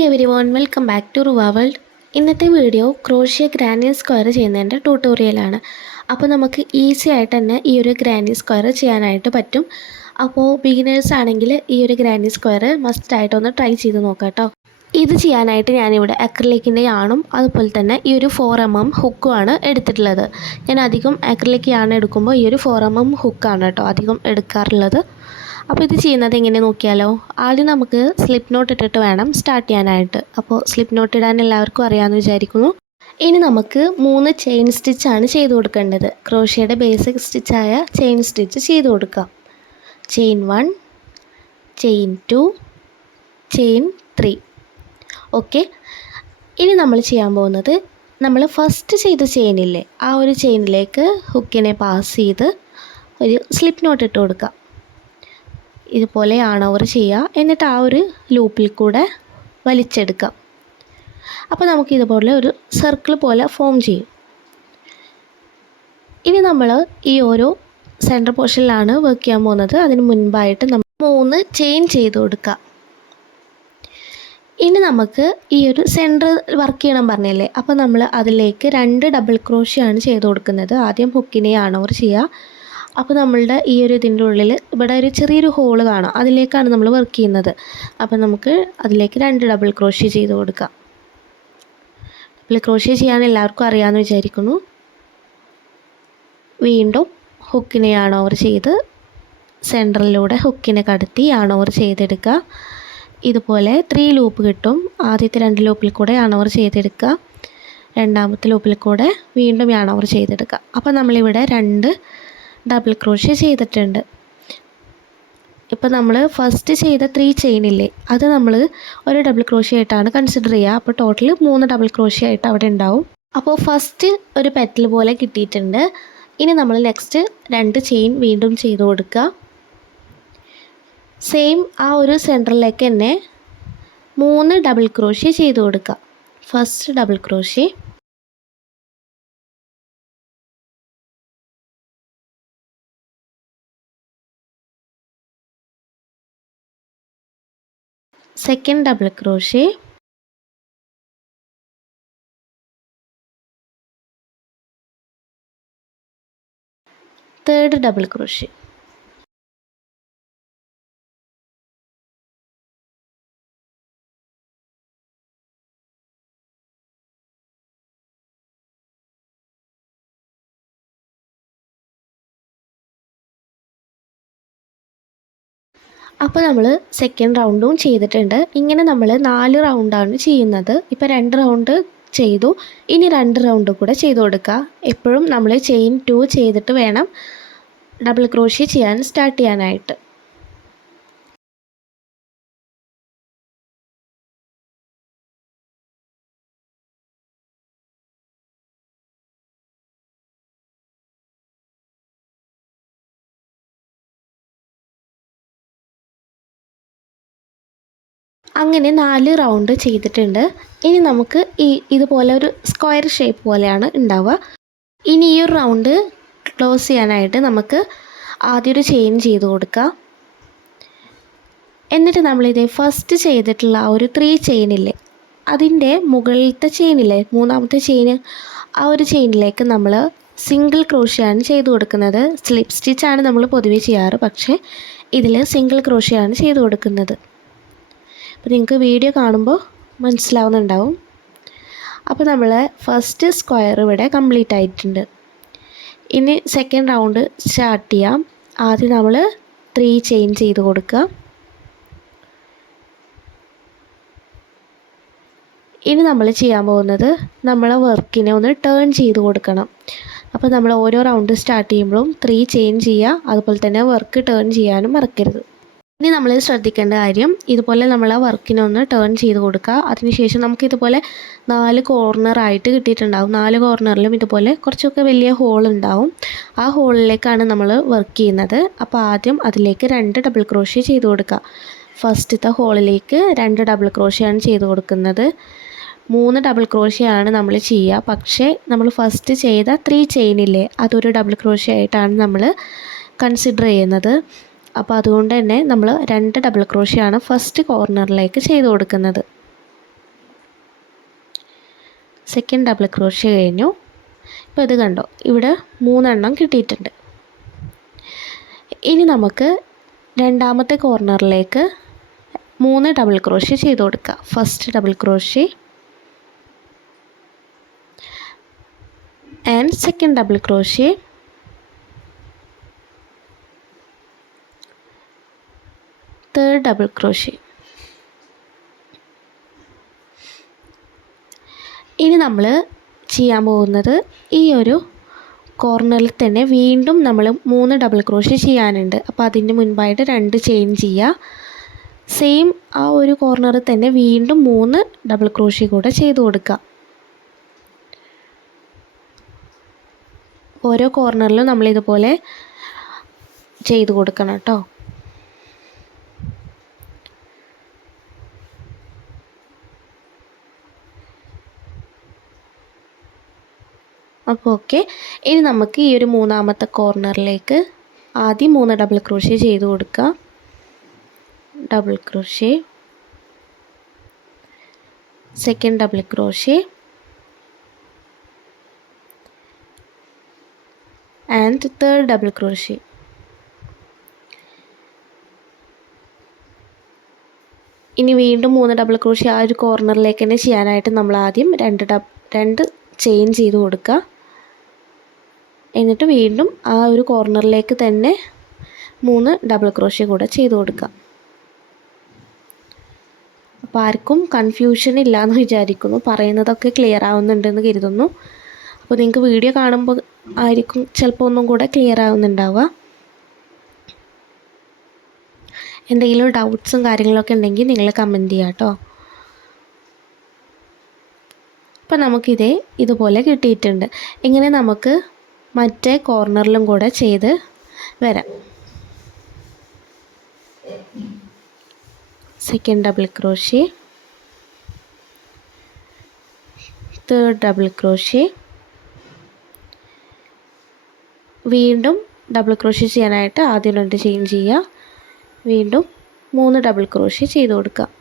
Hi everyone, welcome back to Ruva world. ഇന്നത്തെ video crochet granny square ചെയ്യുന്നതിൻ്റെ ട്യൂട്ടോറിയലാണ്. അപ്പോൾ നമുക്ക് ഈസി ആയിട്ട് തന്നെ ഈ ഒരു ഗ്രാനി സ്ക്വയർ ചെയ്യാനായിട്ട് പറ്റും. അപ്പോൾ ബിഗിനേഴ്സ് ആണെങ്കിൽ ഈ ഒരു ഗ്രാനി സ്ക്വയർ മസ്റ്റായിട്ടൊന്ന് ട്രൈ ചെയ്ത് നോക്കാം കേട്ടോ. ഇത് ചെയ്യാനായിട്ട് ഞാനിവിടെ അക്രിലിക്കിൻ്റെ യാണും അതുപോലെ തന്നെ ഈ ഒരു 4mm ഹുക്കുമാണ് എടുത്തിട്ടുള്ളത്. ഞാൻ അധികം അക്രിലിക് യാൺ എടുക്കുമ്പോൾ ഈ ഒരു 4mm ഹുക്കാണ് കേട്ടോ അധികം എടുക്കാറുള്ളത്. അപ്പോൾ ഇത് ചെയ്യുന്നത് എങ്ങനെ നോക്കിയാലോ. ആദ്യം നമുക്ക് സ്ലിപ്പ് നോട്ട് ഇട്ടിട്ട് വേണം സ്റ്റാർട്ട് ചെയ്യാനായിട്ട്. അപ്പോൾ സ്ലിപ്പ് നോട്ട് ഇടാൻ എല്ലാവർക്കും അറിയാമെന്ന് വിചാരിക്കുന്നു. ഇനി നമുക്ക് 3 ചെയിൻ സ്റ്റിച്ചാണ് ചെയ്ത് കൊടുക്കേണ്ടത്. ക്രോഷ്യയുടെ ബേസിക് സ്റ്റിച്ചായ ചെയിൻ സ്റ്റിച്ച് ചെയ്ത് കൊടുക്കാം. Chain 1, chain 2, chain 3. ഓക്കെ. ഇനി നമ്മൾ ചെയ്യാൻ പോകുന്നത്, നമ്മൾ ഫസ്റ്റ് ചെയ്ത ചെയിനില്ലേ ആ ഒരു ചെയിനിലേക്ക് ഹുക്കിനെ പാസ് ചെയ്ത് ഒരു സ്ലിപ്പ് നോട്ട് ഇട്ട് കൊടുക്കാം. ഇതുപോലെ ഓവർ ചെയ്യുക. എന്നിട്ട് ആ ഒരു ലൂപ്പിൽ കൂടെ വലിച്ചെടുക്കാം. അപ്പോൾ നമുക്ക് ഇതുപോലെ ഒരു സർക്കിൾ പോലെ ഫോം ചെയ്യും. ഇനി നമ്മൾ ഈ ഓരോ സെൻറ്റർ പോർഷനിലാണ് വർക്ക് ചെയ്യാൻ പോകുന്നത്. അതിന് മുൻപായിട്ട് നമ്മൾ 3 ചെയിൻ ചെയ്ത് കൊടുക്കുക. ഇനി നമുക്ക് ഈ ഒരു സെൻറ്റർ വർക്ക് ചെയ്യണം പറഞ്ഞല്ലേ, അപ്പോൾ നമ്മൾ അതിലേക്ക് 2 ഡബിൾ ക്രോഷ്യാണ് ചെയ്ത് കൊടുക്കുന്നത്. ആദ്യം ഹുക്കിനെ ഓവർ ചെയ്യുക. അപ്പോൾ നമ്മളുടെ ഈ ഒരു ഇതിൻ്റെ ഉള്ളിൽ ഇവിടെ ഒരു ചെറിയൊരു ഹോള് കാണാം, അതിലേക്കാണ് നമ്മൾ വർക്ക് ചെയ്യുന്നത്. അപ്പോൾ നമുക്ക് അതിലേക്ക് 2 ഡബിൾ ക്രോഷ്യ ചെയ്ത് കൊടുക്കാം. ഡബിൾ ക്രോഷ്യ ചെയ്യാൻ എല്ലാവർക്കും അറിയാമെന്ന് വിചാരിക്കുന്നു. വീണ്ടും ഹുക്കിനെ ഓവർ ചെയ്ത് സെൻറ്ററിലൂടെ ഹുക്കിനെ കടത്തി ഓവർ ചെയ്തെടുക്കുക. ഇതുപോലെ 3 ലൂപ്പ് കിട്ടും. ആദ്യത്തെ 2 ലൂപ്പിൽ കൂടെ ഓവർ ചെയ്തെടുക്കുക. രണ്ടാമത്തെ ലൂപ്പിൽ കൂടെ വീണ്ടും ഓവർ ചെയ്തെടുക്കുക. അപ്പോൾ നമ്മളിവിടെ 2 ഡബിൾ ക്രോഷ്യ ചെയ്തിട്ടുണ്ട്. ഇപ്പോൾ നമ്മൾ ഫസ്റ്റ് ചെയ്ത 3 ചെയിനില്ലേ അത് നമ്മൾ ഒരു ഡബിൾ ക്രോഷ്യ ആയിട്ടാണ് കൺസിഡർ ചെയ്യുക. അപ്പോൾ ടോട്ടൽ 3 ഡബിൾ ക്രോഷ്യ ആയിട്ട് അവിടെ ഉണ്ടാവും. അപ്പോൾ ഫസ്റ്റ് ഒരു പെറ്റൽ പോലെ കിട്ടിയിട്ടുണ്ട്. ഇനി നമ്മൾ നെക്സ്റ്റ് 2 ചെയിൻ വീണ്ടും ചെയ്ത് കൊടുക്കുക. സെയിം ആ ഒരു സെൻറ്ററിലേക്ക് തന്നെ 3 ഡബിൾ ക്രോഷ്യ ചെയ്ത് കൊടുക്കുക. First double crochet, second double crochet, third double crochet. അപ്പോൾ നമ്മൾ സെക്കൻഡ് റൗണ്ടും ചെയ്തിട്ടുണ്ട്. ഇങ്ങനെ നമ്മൾ 4 റൗണ്ടാണ് ചെയ്യുന്നത്. ഇപ്പോൾ 2 റൗണ്ട് ചെയ്തു. ഇനി 2 റൗണ്ട് കൂടെ ചെയ്ത് കൊടുക്കുക. എപ്പോഴും നമ്മൾ ചെയിൻ 2 ചെയ്തിട്ട് വേണം ഡബിൾ ക്രോഷ്യ ചെയ്യാൻ സ്റ്റാർട്ട് ചെയ്യാനായിട്ട്. അങ്ങനെ 4 റൗണ്ട് ചെയ്തിട്ടുണ്ട്. ഇനി നമുക്ക് ഇതുപോലെ ഒരു സ്ക്വയർ ഷേപ്പ് പോലെയാണ് ഉണ്ടാവുക. ഇനി ഈ ഒരു റൗണ്ട് ക്ലോസ് ചെയ്യാനായിട്ട് നമുക്ക് ആദ്യം ഒരു ചെയിൻ ചെയ്ത് കൊടുക്കുക. എന്നിട്ട് നമ്മളിതേ ഫസ്റ്റ് ചെയ്തിട്ടുള്ള ആ ഒരു 3 ചെയിനില്ലേ അതിൻ്റെ മുകളിലത്തെ ചെയിനില്ലേ, 3ാമത്തെ ചെയിൻ, ആ ഒരു ചെയിനിലേക്ക് നമ്മൾ സിംഗിൾ ക്രോഷ്യാണ് ചെയ്ത് കൊടുക്കുന്നത്. സ്ലിപ്പ് സ്റ്റിച്ചാണ് നമ്മൾ പൊതുവെ ചെയ്യാറ്, പക്ഷേ ഇതിൽ സിംഗിൾ ക്രോഷ്യാണ് ചെയ്ത് കൊടുക്കുന്നത്. അപ്പോൾ നിങ്ങൾക്ക് വീഡിയോ കാണുമ്പോൾ മനസ്സിലാവുന്നുണ്ടാവും. അപ്പോൾ നമ്മൾ ഫസ്റ്റ് സ്ക്വയർ ഇവിടെ കംപ്ലീറ്റ് ആയിട്ടുണ്ട്. ഇനി സെക്കൻഡ് റൗണ്ട് സ്റ്റാർട്ട് ചെയ്യാം. ആദ്യം നമ്മൾ 3 ചെയിൻ ചെയ്ത് കൊടുക്കുക. ഇനി നമ്മൾ ചെയ്യാൻ പോകുന്നത് നമ്മളെ വർക്കിനെ ഒന്ന് ടേൺ ചെയ്ത് കൊടുക്കണം. അപ്പോൾ നമ്മൾ ഓരോ റൗണ്ട് സ്റ്റാർട്ട് ചെയ്യുമ്പോഴും 3 ചെയിൻ ചെയ്യുക. അതുപോലെ തന്നെ വർക്ക് ടേൺ ചെയ്യാനും മറക്കരുത്. ഇനി നമ്മൾ ശ്രദ്ധിക്കേണ്ട കാര്യം, ഇതുപോലെ നമ്മൾ ആ വർക്കിനെ ഒന്ന് ടേൺ ചെയ്ത് കൊടുക്കുക. അതിനുശേഷം നമുക്ക് ഇതുപോലെ 4 കോർണറായിട്ട് കിട്ടിയിട്ടുണ്ടാവും. 4 കോർണറിലും ഇതുപോലെ കുറച്ചൊക്കെ വലിയ ഹോൾ ഉണ്ടാവും. ആ ഹോളിലേക്കാണ് നമ്മൾ വർക്ക് ചെയ്യുന്നത്. അപ്പോൾ ആദ്യം അതിലേക്ക് 2 ഡബിൾ ക്രോഷ്യ ചെയ്ത് കൊടുക്കുക. ഫസ്റ്റത്തെ ഹോളിലേക്ക് 2 ഡബിൾ ക്രോഷ്യാണ് ചെയ്ത് കൊടുക്കുന്നത്. 3 ഡബിൾ ക്രോഷ്യാണ് നമ്മൾ ചെയ്യുക. പക്ഷേ നമ്മൾ ഫസ്റ്റ് ചെയ്ത 3 ചെയിനില്ലേ അതൊരു ഡബിൾ ക്രോഷ്യ ആയിട്ടാണ് നമ്മൾ കൺസിഡർ ചെയ്യുന്നത്. അപ്പോൾ അതുകൊണ്ട് തന്നെ നമ്മൾ 2 ഡബിൾ ക്രോഷ്യാണ് ഫസ്റ്റ് കോർണറിലേക്ക് ചെയ്ത് കൊടുക്കുന്നത്. സെക്കൻഡ് ഡബിൾ ക്രോഷ്യ കഴിഞ്ഞു. ഇപ്പോൾ ഇത് കണ്ടോ, ഇവിടെ 3 എണ്ണം കിട്ടിയിട്ടുണ്ട്. ഇനി നമുക്ക് രണ്ടാമത്തെ കോർണറിലേക്ക് 3 ഡബിൾ ക്രോഷ്യ ചെയ്ത് കൊടുക്കുക. First double crochet and second double crochet, third double crochet. ഇനി നമ്മൾ ചെയ്യാൻ പോകുന്നത് ഈ ഒരു കോർണറിൽ തന്നെ വീണ്ടും നമ്മൾ 3 ഡബിൾ ക്രോഷ്യ ചെയ്യാനുണ്ട്. അപ്പോൾ അതിന് മുൻപായിട്ട് 2 ചെയിൻ ചെയ്യുക. സെയിം ആ ഒരു കോർണറിൽ തന്നെ വീണ്ടും 3 ഡബിൾ ക്രോഷ്യ കൂടെ ചെയ്ത് കൊടുക്കുക. ഓരോ കോർണറിലും നമ്മളിതുപോലെ ചെയ്ത് കൊടുക്കണം കേട്ടോ. അപ്പോൾ ഓക്കെ, ഇനി നമുക്ക് ഈ ഒരു മൂന്നാമത്തെ കോർണറിലേക്ക് ആദ്യം 3 ഡബിൾ ക്രോഷ്യ ചെയ്ത് കൊടുക്കുക. Double crochet, second double crochet and third double crochet. ഇനി വീണ്ടും 3 ഡബിൾ ക്രോഷ്യ ആ ഒരു കോർണറിലേക്ക് തന്നെ ചെയ്യാനായിട്ട് നമ്മൾ ആദ്യം 2 ചെയിൻ ചെയ്ത് കൊടുക്കുക. എന്നിട്ട് വീണ്ടും ആ ഒരു കോർണറിലേക്ക് തന്നെ 3 ഡബിൾ ക്രോഷ്യ കൂടെ ചെയ്ത് കൊടുക്കുക. അപ്പോൾ ആർക്കും കൺഫ്യൂഷൻ ഇല്ലയെന്ന് വിചാരിക്കുന്നു. പറയുന്നതൊക്കെ ക്ലിയർ ആവുന്നുണ്ടെന്ന് കരുതുന്നു. അപ്പോൾ നിങ്ങൾക്ക് വീഡിയോ കാണുമ്പോൾ ആയിരിക്കും ചിലപ്പോൾ ഒന്നും കൂടെ ക്ലിയർ ആവുന്നുണ്ടാവുക. എന്തെങ്കിലും ഡൗട്ട്സും കാര്യങ്ങളൊക്കെ ഉണ്ടെങ്കിൽ നിങ്ങൾ കമൻറ്റ് ചെയ്യാം കേട്ടോ. അപ്പോൾ നമുക്കിതേ ഇതുപോലെ കിട്ടിയിട്ടുണ്ട്. ഇങ്ങനെ നമുക്ക് മറ്റേ കോർണറിലും കൂടെ ചെയ്ത് വരാം. Second double crochet, third double crochet, വീണ്ടും ഡബിൾ ക്രോഷ്യ ചെയ്യാനായിട്ട് ആദ്യം 2 ചെയിൻ ചെയ്യുക. വീണ്ടും 3 ഡബിൾ ക്രോഷ്യ ചെയ്ത് കൊടുക്കുക.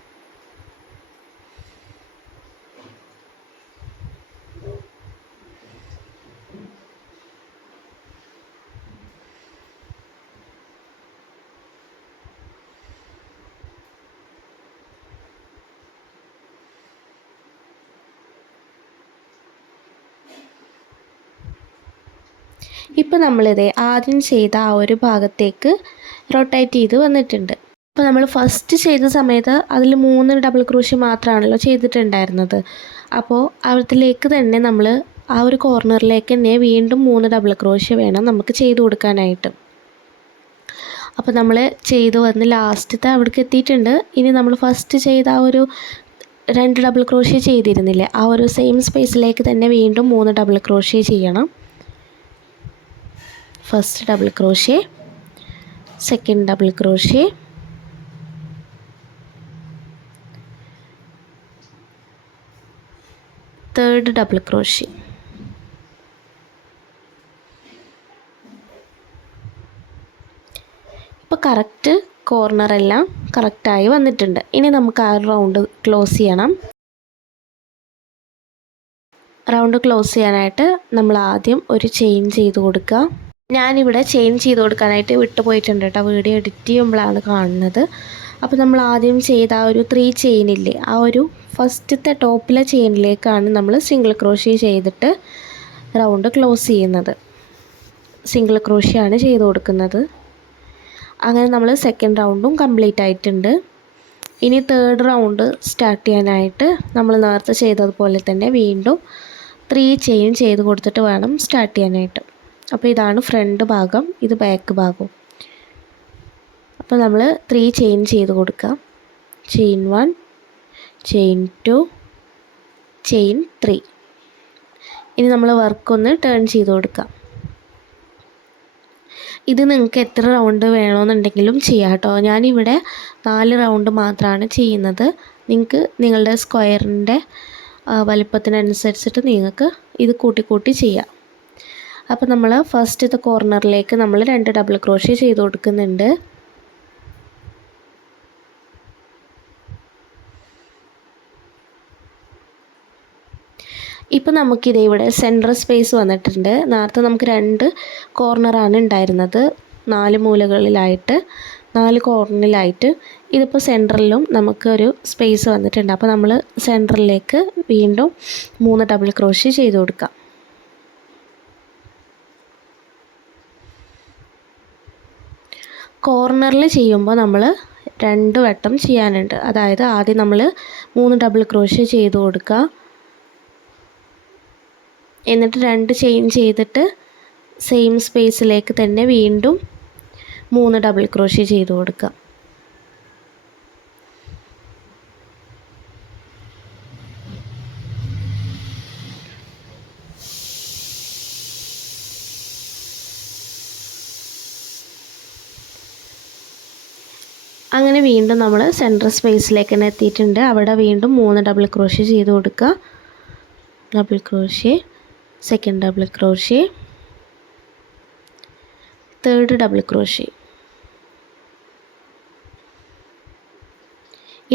ഇപ്പോൾ നമ്മളിത് ആദ്യം ചെയ്ത ആ ഒരു ഭാഗത്തേക്ക് റൊട്ടേറ്റ് ചെയ്ത് വന്നിട്ടുണ്ട്. അപ്പോൾ നമ്മൾ ഫസ്റ്റ് ചെയ്ത സമയത്ത് അതിൽ 3 ഡബിൾ ക്രോഷ്യ മാത്രമാണല്ലോ ചെയ്തിട്ടുണ്ടായിരുന്നത്. അപ്പോൾ അതിലേക്ക് തന്നെ നമ്മൾ ആ ഒരു കോർണറിലേക്ക് തന്നെ വീണ്ടും 3 ഡബിൾ ക്രോഷ്യ വേണം നമുക്ക് ചെയ്ത് കൊടുക്കാനായിട്ട്. അപ്പോൾ നമ്മൾ ചെയ്ത് വന്ന് ലാസ്റ്റത്തെ അവിടേക്ക് എത്തിയിട്ടുണ്ട്. ഇനി നമ്മൾ ഫസ്റ്റ് ചെയ്ത ആ ഒരു 2 ഡബിൾ ക്രോഷ്യ ചെയ്തിരുന്നില്ലേ, ആ ഒരു സെയിം സ്പേസിലേക്ക് തന്നെ വീണ്ടും 3 ഡബിൾ ക്രോഷ്യ ചെയ്യണം. First double crochet, second double crochet, third double crochet. ഇപ്പോൾ കറക്റ്റ് കോർണറെല്ലാം കറക്റ്റായി വന്നിട്ടുണ്ട്. ഇനി നമുക്ക് ആ റൗണ്ട് ക്ലോസ് ചെയ്യണം. റൗണ്ട് ക്ലോസ് ചെയ്യാനായിട്ട് നമ്മൾ ആദ്യം ഒരു ചെയിൻ ചെയ്ത് കൊടുക്കുക. ഞാനിവിടെ ചെയിൻ ചെയ്ത് കൊടുക്കാനായിട്ട് വിട്ടുപോയിട്ടുണ്ട് കേട്ടോ, വീഡിയോ എഡിറ്റ് ചെയ്യുമ്പോഴാണ് കാണുന്നത്. അപ്പോൾ നമ്മൾ ആദ്യം ചെയ്ത ആ ഒരു 3 ചെയിനില്ലേ, ആ ഒരു ഫസ്റ്റത്തെ ടോപ്പിലെ ചെയിനിലേക്കാണ് നമ്മൾ സിംഗിൾ ക്രോഷ്യ ചെയ്തിട്ട് റൗണ്ട് ക്ലോസ് ചെയ്യുന്നത്. സിംഗിൾ ക്രോഷ്യ ആണ് ചെയ്ത് കൊടുക്കുന്നത്. അങ്ങനെ നമ്മൾ സെക്കൻഡ് റൗണ്ടും കംപ്ലീറ്റ് ആയിട്ടുണ്ട്. ഇനി തേർഡ് റൗണ്ട് സ്റ്റാർട്ട് ചെയ്യാനായിട്ട് നമ്മൾ നേരത്തെ ചെയ്തതുപോലെ തന്നെ വീണ്ടും 3 ചെയിൻ ചെയ്ത് കൊടുത്തിട്ട് വേണം സ്റ്റാർട്ട് ചെയ്യാനായിട്ട്. അപ്പോൾ ഇതാണ് ഫ്രണ്ട് ഭാഗം, ഇത് ബാക്ക് ഭാഗം. അപ്പോൾ നമ്മൾ 3 ചെയിൻ ചെയ്ത് കൊടുക്കാം. Chain 1, chain 2, chain 3. ഇനി നമ്മൾ വർക്കൊന്ന് ടേൺ ചെയ്ത് കൊടുക്കാം. ഇത് നിങ്ങൾക്ക് എത്ര റൗണ്ട് വേണമെന്നുണ്ടെങ്കിലും ചെയ്യാം കേട്ടോ. ഞാനിവിടെ 4 റൗണ്ട് മാത്രമാണ് ചെയ്യുന്നത്. നിങ്ങൾക്ക് നിങ്ങളുടെ സ്ക്വയറിൻ്റെ വലിപ്പത്തിനനുസരിച്ചിട്ട് നിങ്ങൾക്ക് ഇത് കൂട്ടി ചെയ്യാം. അപ്പോൾ നമ്മൾ ഫസ്റ്റത്തെ കോർണറിലേക്ക് നമ്മൾ 2 ഡബിൾ ക്രോഷ്യ ചെയ്ത് കൊടുക്കുന്നുണ്ട്. ഇപ്പോൾ നമുക്കിത് ഇവിടെ സെൻറ്റർ സ്പേസ് വന്നിട്ടുണ്ട്. നേരത്തെ നമുക്ക് 2 കോർണറാണ് ഉണ്ടായിരുന്നത്, 4 മൂലകളിലായിട്ട് 4 കോർണറിലായിട്ട്. ഇതിപ്പോൾ സെൻറ്ററിലും നമുക്കൊരു സ്പേസ് വന്നിട്ടുണ്ട്. അപ്പോൾ നമ്മൾ സെൻറ്ററിലേക്ക് വീണ്ടും 3 ഡബിൾ ക്രോഷ്യ ചെയ്ത് കൊടുക്കാം. കോർണറിൽ ചെയ്യുമ്പോൾ നമ്മൾ 2 വട്ടം ചെയ്യാനുണ്ട്. അതായത് ആദ്യം നമ്മൾ 3 ഡബിൾ ക്രോഷ്യ ചെയ്ത് കൊടുക്കുക, എന്നിട്ട് 2 ചെയിൻ ചെയ്തിട്ട് സെയിം സ്പേസിലേക്ക് തന്നെ വീണ്ടും 3 ഡബിൾ ക്രോഷ്യ ചെയ്ത് കൊടുക്കുക. അങ്ങനെ വീണ്ടും നമ്മൾ സെൻറ്റർ സ്പേസിലേക്ക് തന്നെ എത്തിയിട്ടുണ്ട്. അവിടെ വീണ്ടും 3 ഡബിൾ ക്രോഷ്യ ചെയ്ത് കൊടുക്കുക. Double crochet, second double crochet, third double crochet.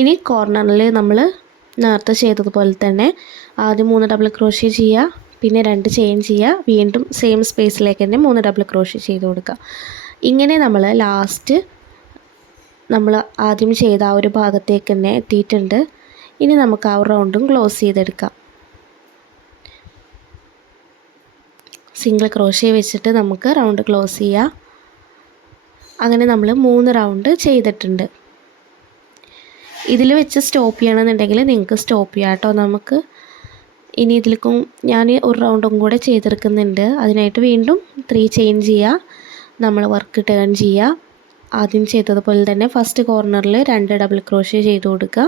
ഇനി കോർണറിൽ നമ്മൾ നേരത്തെ ചെയ്തതുപോലെ തന്നെ ആദ്യം 3 ഡബിൾ ക്രോഷ്യ ചെയ്യുക, പിന്നെ 2 ചെയിൻ ചെയ്യുക, വീണ്ടും സെയിം സ്പേസിലേക്ക് തന്നെ 3 ഡബിൾ ക്രോഷ്യ ചെയ്ത് കൊടുക്കുക. ഇങ്ങനെ നമ്മൾ ലാസ്റ്റ് നമ്മൾ ആദ്യം ചെയ്ത ആ ഒരു ഭാഗത്തേക്ക് തന്നെ എത്തിയിട്ടുണ്ട്. ഇനി നമുക്ക് ആ റൗണ്ടും ക്ലോസ് ചെയ്തെടുക്കാം. സിംഗിൾ ക്രോഷ്യ വെച്ചിട്ട് നമുക്ക് റൗണ്ട് ക്ലോസ് ചെയ്യാം. അങ്ങനെ നമ്മൾ 3 റൗണ്ട് ചെയ്തിട്ടുണ്ട്. ഇതിൽ വെച്ച് സ്റ്റോപ്പ് ചെയ്യണമെന്നുണ്ടെങ്കിൽ നിങ്ങൾക്ക് സ്റ്റോപ്പ് ചെയ്യാം കേട്ടോ. നമുക്ക് ഇനി ഇതിലേക്കും ഞാൻ ഒരു റൗണ്ടും കൂടെ ചെയ്തെടുക്കുന്നുണ്ട്. അതിനായിട്ട് വീണ്ടും 3 ചെയിൻ ചെയ്യുക, നമ്മൾ വർക്ക് ടേൺ ചെയ്യുക. ആദ്യം ചെയ്തതുപോലെ തന്നെ ഫസ്റ്റ് കോർണറിൽ 2 ഡബിൾ ക്രോഷ്യ ചെയ്ത് കൊടുക്കുക.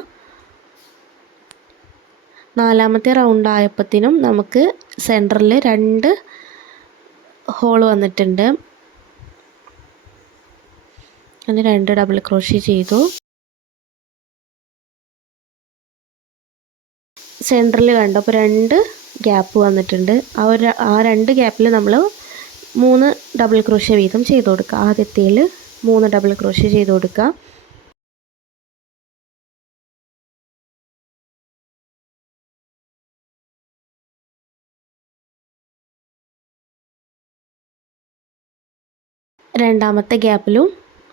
4ാമത്തെ റൗണ്ട് ആയപ്പോഴത്തേനും നമുക്ക് സെൻറ്ററിൽ 2 ഹോൾ വന്നിട്ടുണ്ട്. അങ്ങനെ 2 ഡബിൾ ക്രോഷ്യ ചെയ്തു. സെൻറ്ററിൽ കണ്ടപ്പോൾ 2 ഗ്യാപ്പ് വന്നിട്ടുണ്ട്. ആ 2 ഗ്യാപ്പിൽ നമ്മൾ 3 ഡബിൾ ക്രോഷ്യ വീതം ചെയ്ത് കൊടുക്കുക. ആദ്യത്തേൽ 3 ഡബിൾ ക്രോഷ്യ ചെയ്ത് കൊടുക്കുക. രണ്ടാമത്തെ ഗ്യാപ്പിലും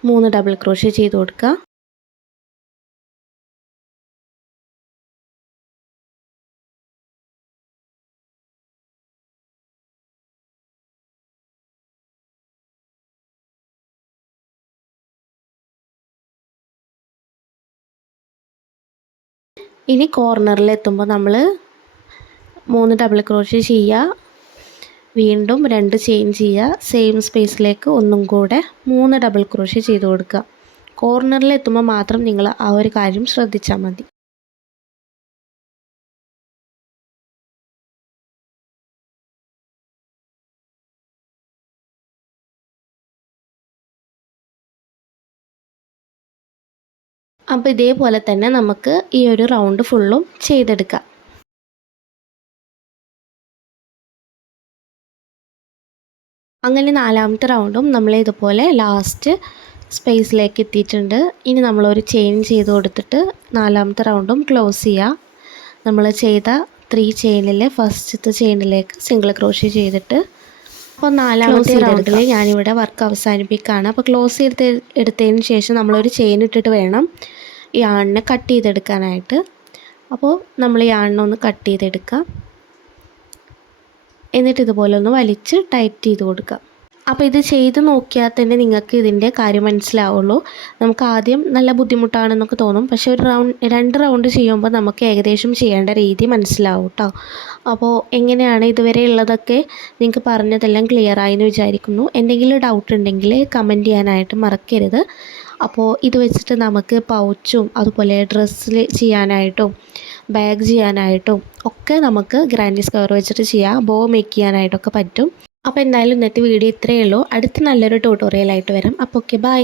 3 ഡബിൾ ക്രോഷ്യ ചെയ്ത് കൊടുക്കുക. ഇനി കോർണറിൽ എത്തുമ്പോൾ നമ്മൾ 3 ഡബിൾ ക്രോഷ്യ ചെയ്യുക, വീണ്ടും 2 ചെയിൻ ചെയ്യുക, സെയിം സ്പേസിലേക്ക് ഒന്നും കൂടെ 3 ഡബിൾ ക്രോഷ്യ ചെയ്ത് കൊടുക്കുക. കോർണറിൽ എത്തുമ്പോൾ മാത്രം നിങ്ങൾ ആ ഒരു കാര്യം ശ്രദ്ധിച്ചാൽ മതി. അപ്പോൾ ഇതേപോലെ തന്നെ നമുക്ക് ഈ ഒരു റൗണ്ട് ഫുള്ളും ചെയ്തെടുക്കാം. അങ്ങനെ 4ാമത്തെ റൗണ്ടും നമ്മൾ ഇതുപോലെ ലാസ്റ്റ് സ്പേസിലേക്ക് എത്തിയിട്ടുണ്ട്. ഇനി നമ്മളൊരു ചെയിൻ ചെയ്ത് കൊടുത്തിട്ട് 4ാമത്തെ റൗണ്ടും ക്ലോസ് ചെയ്യുക. നമ്മൾ ചെയ്ത 3 ചെയിനിലെ ഫസ്റ്റത്തെ ചെയിനിലേക്ക് സിംഗിൾ ക്രോഷ്യ ചെയ്തിട്ട്, അപ്പോൾ 4ാമത്തെ റൗണ്ടിൽ ഞാനിവിടെ വർക്ക് അവസാനിപ്പിക്കുകയാണ്. അപ്പോൾ ക്ലോസ് ചെയ്ത് എടുത്തതിന് ശേഷം നമ്മളൊരു ചെയിൻ ഇട്ടിട്ട് വേണം ഈ യാണിനെ കട്ട് ചെയ്തെടുക്കാനായിട്ട്. അപ്പോൾ നമ്മൾ ഈ യാണിനൊന്ന് കട്ട് ചെയ്തെടുക്കാം. എന്നിട്ട് ഇതുപോലെ ഒന്ന് വലിച്ച് ടൈറ്റ് ചെയ്ത് കൊടുക്കുക. അപ്പോൾ ഇത് ചെയ്ത് നോക്കിയാൽ തന്നെ നിങ്ങൾക്ക് ഇതിൻ്റെ കാര്യം മനസ്സിലാവുള്ളൂ. നമുക്ക് ആദ്യം നല്ല ബുദ്ധിമുട്ടാണെന്നൊക്കെ തോന്നും, പക്ഷേ ഒരു 2 റൗണ്ട് ചെയ്യുമ്പോൾ നമുക്ക് ഏകദേശം ചെയ്യേണ്ട രീതി മനസ്സിലാവും കേട്ടോ. അപ്പോൾ എങ്ങനെയാണ് ഇതുവരെ ഉള്ളതൊക്കെ നിങ്ങൾക്ക് പറഞ്ഞതെല്ലാം ക്ലിയറായി എന്ന് വിചാരിക്കുന്നു. എന്തെങ്കിലും ഡൗട്ട് ഉണ്ടെങ്കിൽ കമൻറ്റ് ചെയ്യാനായിട്ട് മറക്കരുത്. അപ്പോൾ ഇത് വെച്ചിട്ട് നമുക്ക് പൗച്ചും അതുപോലെ ഡ്രസ്സിൽ ചെയ്യാനായിട്ടും ബാഗ് ചെയ്യാനായിട്ടും ഒക്കെ നമുക്ക് ഗ്രാൻഡി സ്ക്വയർ വെച്ചിട്ട് ചെയ്യാം. ബോ മേക്ക് ചെയ്യാനായിട്ടൊക്കെ പറ്റും. അപ്പോൾ എന്തായാലും ഇന്നത്തെ വീഡിയോ ഇത്രയേ ഉള്ളൂ. അടുത്ത നല്ലൊരു ട്യൂട്ടോറിയലായിട്ട് വരാം. അപ്പോൾ ഓക്കെ, ബൈ.